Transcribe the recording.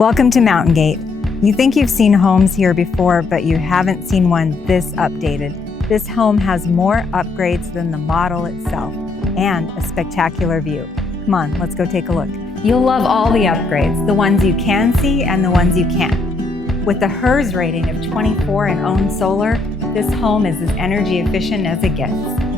Welcome to Mountain Gate. You think you've seen homes here before, but you haven't seen one this updated. This home has more upgrades than the model itself and a spectacular view. Come on, let's go take a look. You'll love all the upgrades, the ones you can see and the ones you can't. With the HERS rating of 24 and owned solar, this home is as energy efficient as it gets.